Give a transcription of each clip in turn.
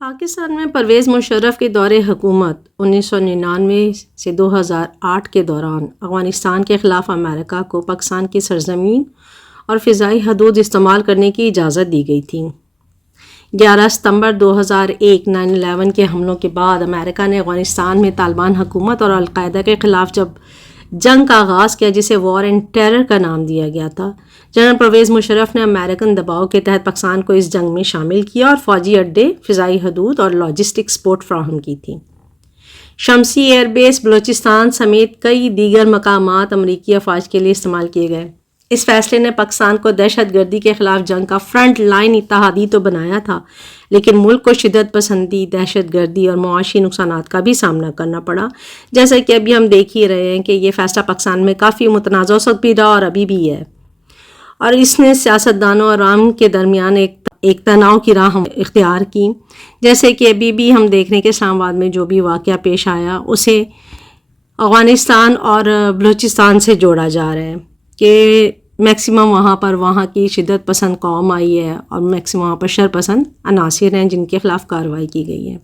پاکستان میں پرویز مشرف کے دور حکومت 1999 سے 2008 کے دوران افغانستان کے خلاف امریکہ کو پاکستان کی سرزمین اور فضائی حدود استعمال کرنے کی اجازت دی گئی تھی۔ 11 ستمبر 2001 9/11 کے حملوں کے بعد امریکہ نے افغانستان میں طالبان حکومت اور القاعدہ کے خلاف جب جنگ کا آغاز کیا، جسے وار اینڈ ٹیرر کا نام دیا گیا تھا، جنرل پرویز مشرف نے امریکن دباؤ کے تحت پاکستان کو اس جنگ میں شامل کیا اور فوجی اڈے، فضائی حدود اور لاجسٹک سپورٹ فراہم کی تھی۔ شمسی ایئر بیس بلوچستان سمیت کئی دیگر مقامات امریکی افواج کے لیے استعمال کیے گئے۔ اس فیصلے نے پاکستان کو دہشت گردی کے خلاف جنگ کا فرنٹ لائن اتحادی تو بنایا تھا، لیکن ملک کو شدت پسندی، دہشت گردی اور معاشی نقصانات کا بھی سامنا کرنا پڑا، جیسا کہ ابھی ہم دیکھ ہی رہے ہیں کہ یہ فیصلہ پاکستان میں کافی متنازع وقت بھی رہا اور ابھی بھی ہے، اور اس نے سیاستدانوں اور عوام کے درمیان ایک تناؤ کی راہ اختیار کی، جیسے کہ ابھی بھی ہم دیکھ رہے ہیں کہ اسلام آباد میں جو بھی واقعہ پیش آیا اسے افغانستان اور بلوچستان سے جوڑا جا رہا ہے کہ میکسیمم وہاں کی شدت پسند قوم آئی ہے اور میکسیمم وہاں پر شر پسند عناصر ہیں جن کے خلاف کارروائی کی گئی ہے۔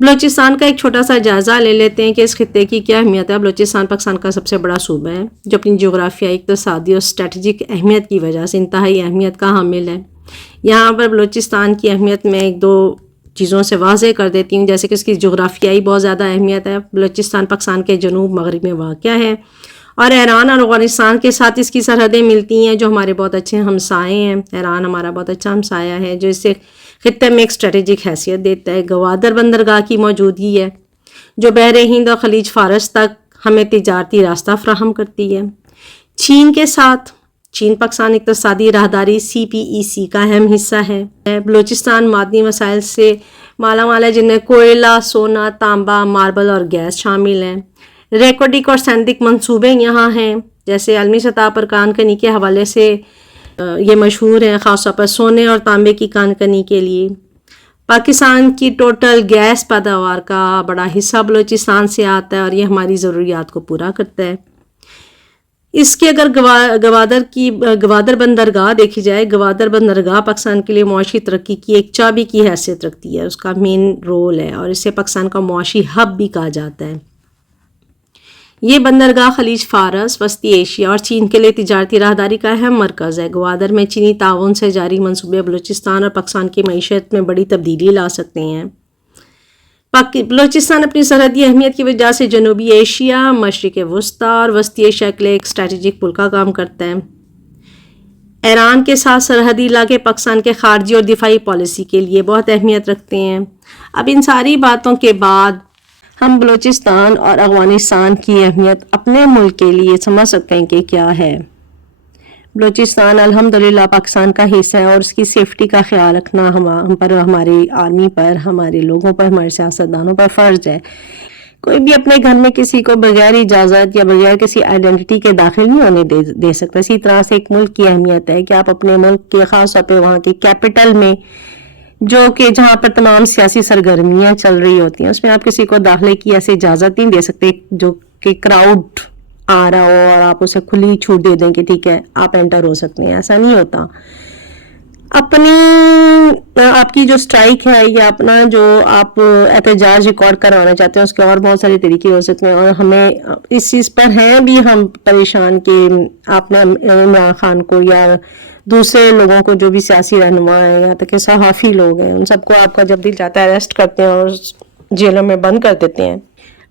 بلوچستان کا ایک چھوٹا سا جائزہ لے لیتے ہیں کہ اس خطے کی کیا اہمیت ہے۔ بلوچستان پاکستان کا سب سے بڑا صوبہ ہے جو اپنی جغرافیائی، اقتصادی اور اسٹریٹجک اہمیت کی وجہ سے انتہائی اہمیت کا حامل ہے۔ یہاں پر بلوچستان کی اہمیت میں ایک دو چیزوں سے واضح کر دیتی ہوں، جیسے کہ اس کی جغرافیائی بہت زیادہ اہمیت ہے۔ بلوچستان پاکستان کے جنوب مغرب میں واقع ہے اور ایران اور افغانستان کے ساتھ اس کی سرحدیں ملتی ہیں جو ہمارے بہت اچھے ہمسائے ہیں۔ ایران ہمارا بہت اچھا ہمسایہ ہے جو اس سے خطے میں ایک اسٹریٹجک حیثیت دیتا ہے۔ گوادر بندرگاہ کی موجودگی ہے جو بحر ہند اور خلیج فارس تک ہمیں تجارتی راستہ فراہم کرتی ہے۔ چین کے ساتھ چین پاکستان اقتصادی راہداری CPEC کا اہم حصہ ہے۔ بلوچستان معدنی وسائل سے مالا مال ہے جن میں کوئلہ، سونا، تانبا، ماربل اور گیس شامل ہیں۔ ریکوڈک اور سینڈک منصوبے یہاں ہیں، جیسے عالمی سطح پر کان کنی کے حوالے سے یہ مشہور ہیں، خاص طور پر سونے اور تانبے کی کان کنی کے لیے۔ پاکستان کی ٹوٹل گیس پیداوار کا بڑا حصہ بلوچستان سے آتا ہے اور یہ ہماری ضروریات کو پورا کرتا ہے۔ اس کے اگر گوادر بندرگاہ دیکھی جائے، گوادر بندرگاہ پاکستان کے لیے معاشی ترقی کی ایک چابی کی حیثیت رکھتی ہے، اس کا مین رول ہے اور اسے پاکستان کا معاشی ہب بھی کہا جاتا ہے۔ یہ بندرگاہ خلیج فارس، وسطی ایشیا اور چین کے لیے تجارتی راہداری کا اہم مرکز ہے۔ گوادر میں چینی تعاون سے جاری منصوبے بلوچستان اور پاکستان کی معیشت میں بڑی تبدیلی لا سکتے ہیں۔ بلوچستان اپنی سرحدی اہمیت کی وجہ سے جنوبی ایشیا، مشرق وسطیٰ اور وسطی ایشیا کے لیے ایک اسٹریٹجک پل کا کام کرتا ہے۔ ایران کے ساتھ سرحدی علاقے پاکستان کے خارجی اور دفاعی پالیسی کے لیے بہت اہمیت رکھتے ہیں۔ اب ان ساری باتوں کے بعد ہم بلوچستان اور افغانستان کی اہمیت اپنے ملک کے لیے سمجھ سکتے ہیں کہ کیا ہے۔ بلوچستان الحمدللہ پاکستان کا حصہ ہے اور اس کی سیفٹی کا خیال رکھنا ہم پر، ہماری آرمی پر، ہمارے لوگوں پر، ہمارے سیاستدانوں پر فرض ہے۔ کوئی بھی اپنے گھر میں کسی کو بغیر اجازت یا بغیر کسی آئیڈینٹی کے داخل نہیں ہونے دے سکتا۔ اسی طرح سے ایک ملک کی اہمیت ہے کہ آپ اپنے ملک کے خاص طور پہ وہاں کی کیپٹل میں، جو کہ جہاں پر تمام سیاسی سرگرمیاں چل رہی ہوتی ہیں، اس میں آپ کسی کو داخلے کی ایسی اجازت نہیں دے سکتے جو کہ کراؤڈ آ رہا ہو اور آپ اسے کھلی چھوٹ دے دیں کہ ٹھیک ہے آپ انٹر ہو سکتے ہیں، ایسا نہیں ہوتا۔ آپ کی جو اسٹرائک ہے یا اپنا جو آپ احتجاج ریکارڈ کروانا چاہتے ہیں، اس کے اور بہت سارے طریقے ہو سکتے ہیں، اور ہمیں اس چیز پر ہیں بھی ہم پریشان کہ آپ نے عمران خان کو یا دوسرے لوگوں کو جو بھی سیاسی رہنما ہیں، یہاں تک کہ صحافی لوگ ہیں، ان سب کو آپ کا جب دل چاہتا ہے اریسٹ کرتے ہیں اور جیلوں میں بند کر دیتے ہیں۔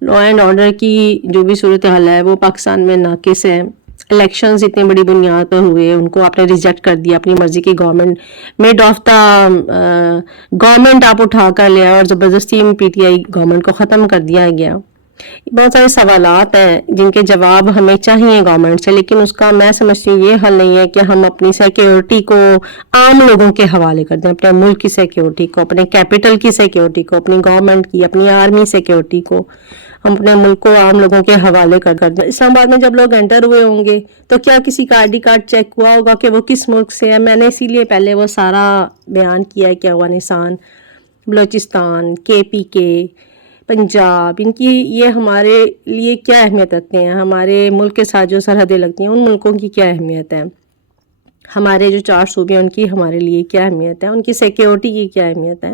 لا اینڈ آرڈر کی جو بھی صورتحال ہے وہ پاکستان میں ناقص ہے۔ الیکشنز اتنی بڑی بنیاد پر ہوئے، ان کو آپ نے ریجیکٹ کر دیا، اپنی مرضی کی government made of the government آپ اٹھا کر لیا اور زبردستی PTI گورنمنٹ کو ختم کر دیا گیا۔ بہت سارے سوالات ہیں جن کے جواب ہمیں چاہیے گورنمنٹ سے، لیکن اس کا میں سمجھتی ہوں یہ حل نہیں ہے کہ ہم اپنی سیکیورٹی کو عام لوگوں کے حوالے کر دیں، اپنے ملک کی سیکیورٹی کو، اپنے کیپٹل کی سیکیورٹی کو، اپنی گورنمنٹ کی، اپنی آرمی سیکیورٹی کو ہم اپنے ملک کو عام لوگوں کے حوالے کر دیں۔ اسلام آباد میں جب لوگ انٹر ہوئے ہوں گے تو کیا کسی کا ID کارڈ چیک ہوا ہوگا کہ وہ کس ملک سے ہے؟ میں نے اسی لیے پہلے وہ سارا بیان کیا ہے کہ افغانستان، بلوچستان، KPK، پنجاب، ان کی یہ ہمارے لیے کیا اہمیت رکھتے ہیں، ہمارے ملک کے ساتھ جو سرحدیں لگتی ہیں ان ملکوں کی کیا اہمیت ہے، ہمارے جو 4 صوبے ہیں ان کی ہمارے لیے کیا اہمیت ہے، ان کی سیکیورٹی کی کیا اہمیت ہے۔